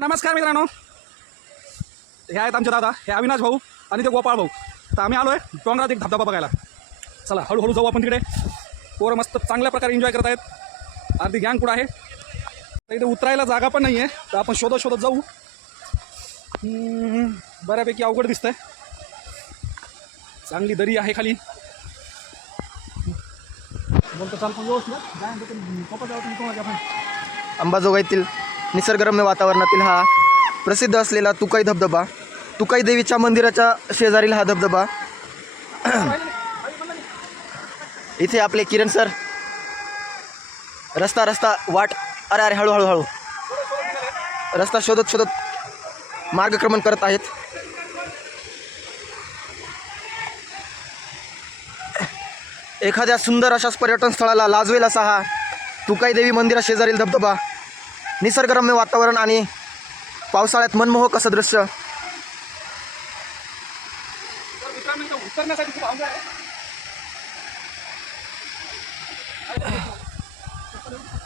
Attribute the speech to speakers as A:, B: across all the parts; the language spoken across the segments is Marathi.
A: नमस्कार मित्रांनो. हे आहेत आमचे दादा हे अविनाश भाऊ आणि ते गोपाळ भाऊ. तर आम्ही आलो आहे डोंगरात एक धबधबा बघायला. चला हळूहळू जाऊ आपण तिकडे. पोरं मस्त चांगल्या प्रकारे एन्जॉय करत आहेत अर्धी गँग कुठं आहे. तर इथे उतरायला जागा पण नाही आहे तर आपण शोधत शोधत जाऊ. बऱ्यापैकी अवघड दिसतंय. चांगली दरी आहे खाली. बोलतो चाल पण व्यवस्थित
B: अंबाजोगाईतील निसर्गरम्य वातावरणातील हा प्रसिद्ध असलेला तुकाई धबधबा तुकाई देवीच्या मंदिराच्या शेजारील हा धबधबा. इथे आपले किरण सर रस्ता रस्ता वाट अरे अरे हळूहळू हळू. हळू रस्ता शोधत शोधत मार्गक्रमण करत आहेत. एखाद्या सुंदर अशाच पर्यटन स्थळाला लाजवेल असा हा तुकाई देवी मंदिरा शेजारील धबधबा. निसर्गरम्य वातावरण आणि पावसाळ्यात मनमोहक असं दृश्य.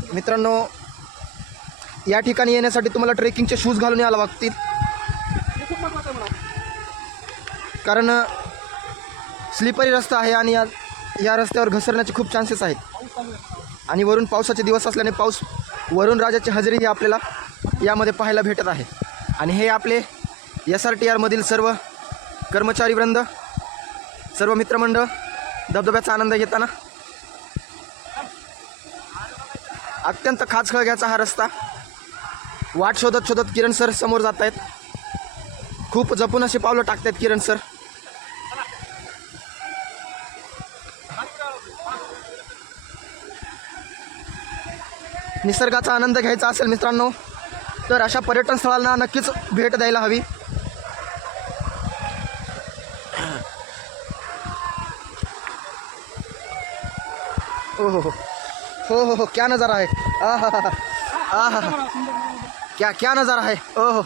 A: तर मित्रांनो
B: या ठिकाणी येण्यासाठी तुम्हाला ट्रेकिंगचे शूज घालून यायला लागतील. कारण स्लिपरी रस्ता आहे आणि या या रस्त्यावर घसरण्याचे खूप चान्सेस आहेत. आणि वरून पावसाचे दिवस असल्याने पाऊस वरुण राजाची हजेरीही आपल्याला यामध्ये पाहायला भेटत आहे. आणि हे आपले एस आर टी आरमधील सर्व कर्मचारीवृंद सर्व मित्रमंडळ धबधब्याचा आनंद घेताना अत्यंत खाचखळग्याचा हा रस्ता वाट शोधत शोधत किरण सर समोर जात आहेत खूप जपून असे पावलं टाकतात किरण सर. निसर्गाचा आनंद घ्यायचा असेल मित्रांनो तर अशा पर्यटन स्थळांना नक्कीच भेट द्यायला हवी. हो हो हो. हो हो हो क्या नज़ारा आहे आ हा हा हा. हा क्या क्या नज़ारा आहे ओ हो.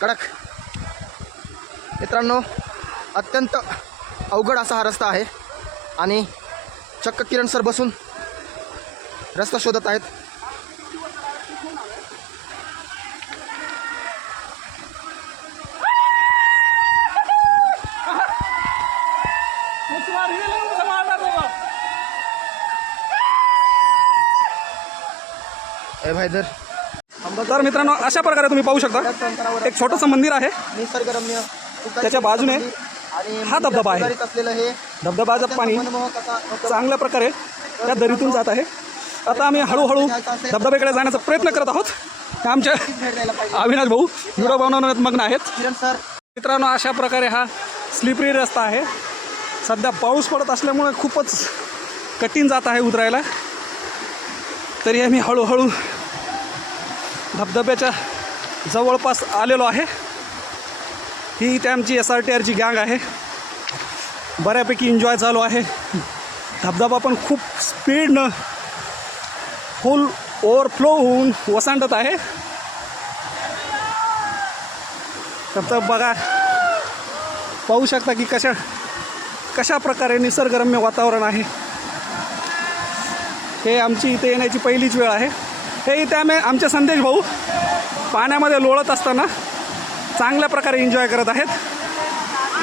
B: कडक. मित्रांनो अत्यंत अवघड असा हा रस्ता आहे आणि चक्क किरण सर बसून रस्ता शोधत आहेत. ए भाई
A: तर मित्रांनो अशा प्रकारे तुम्ही पाहू शकता एक छोटंसं मंदिर आहे.
B: निसर्गरम्य
A: त्याच्या बाजूने हा धबधबा आहे.
B: हे
A: धबधबाचं पाणी चांगल्या प्रकारे त्या दरीतून जात आहे. आता आम्ही हळूहळू धबधब्याकडे जाण्याचा प्रयत्न करत आहोत. आमचे
B: भेट द्यायला पाहिजे.
A: अविनाश भाऊ व्हिडिओ बनवण्यात मग्न आहेत. मित्रांनो अशा प्रकारे हा स्लिपरी रस्ता आहे. सध्या पाऊस पडत असल्यामुळे खूपच कठीण जात आहे उतरायला. तरी आम्ही हळूहळू धबधब्याच्या जवळपास आलेलो आहे. ही इथे आमची एस आर टी आरची गँग आहे. बऱ्यापैकी एन्जॉय झालो आहे. धबधबा पण खूप स्पीडनं फुल ओव्हरफ्लो होऊन वसांडत आहे. तर बघा पाहू शकता की कशा कशा प्रकारे निसर्गरम्य वातावरण आहे. हे आमची इथे येण्याची पहिलीच वेळ आहे. हे इथे आम्ही आमचे संदेश भाऊ पाण्यामध्ये लोळत असताना चांगल्या प्रकारे एन्जॉय करत आहेत.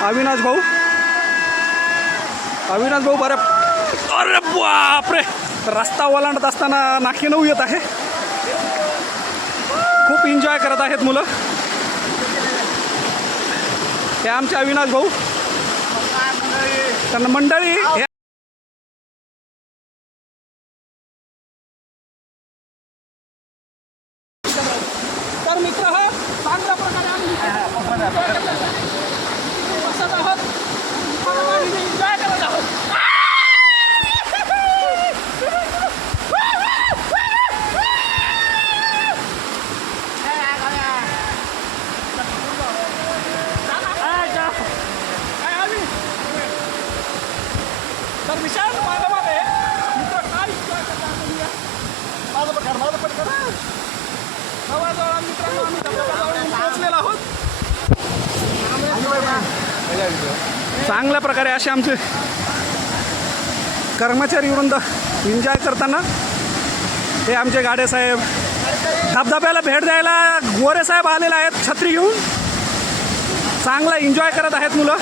A: अविनाश भाऊ. अविनाश भाऊ बऱ्या अरे बापरे! रस्ता ओलांडत असताना नाकी नऊ येत आहे. खूप एन्जॉय करत आहेत मुलं. हे आमचे अविनाश भाऊ. त्यांना मंडळी हे तर मित्र हो चांगल्या प्रकारे आम्ही बसत आहोत एन्जॉय करत आहोत तर विशाल माझं मागे मित्र काय एन्जॉय करतात तुम्ही? माझं पण कर माझं पण कर. जवळजवळ मित्रांनो आम्ही धबधब्याजवळ पोहोचलेलो आहोत. चांगल्या प्रकारे असे आमचे कर्मचारी वृंद एन्जॉय करताना हे आमचे गाडे साहेब धबधब्याला भेट द्यायला गोरे साहेब आलेले आहेत छत्री घेऊन. चांगला एन्जॉय करत आहेत मुलं.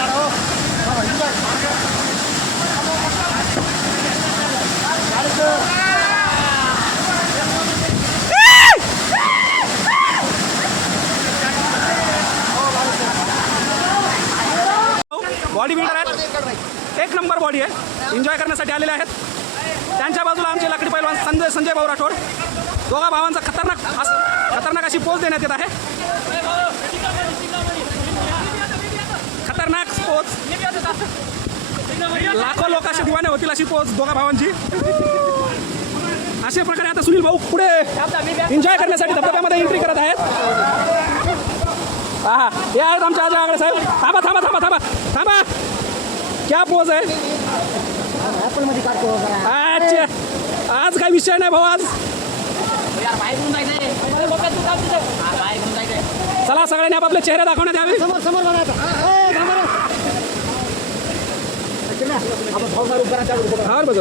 A: बॉडी बिल्डर आहेत. एक नंबर बॉडी आहे. एन्जॉय करण्यासाठी आलेले आहेत. त्यांच्या बाजूला आमचे लाकडी पैलवान संजय संजय भाऊ राठोड. दोघा भावांचा खतरनाक खतरनाक अशी पोच देण्यात येत आहे. खतरनाक पोच लाखो लोक असे दिवाने होतील अशी पोच दोघा भावांची. अशा प्रकारे आता सुनील भाऊ पुढे एन्जॉय करण्यासाठी धबधब्यामध्ये एंट्री करत आहेत. हा हे आहेत आमच्या आजा आगळे साहेब. थांबा थांबा थांबा थांबा. थांबा. क्या पोज आहे? अच्छा. आज काय विषय नाही भाऊ आज. चला सगळ्यांनी आपापले चेहरे दाखवण्यात यावे.
C: समोर समोर बघा
A: हा बघ.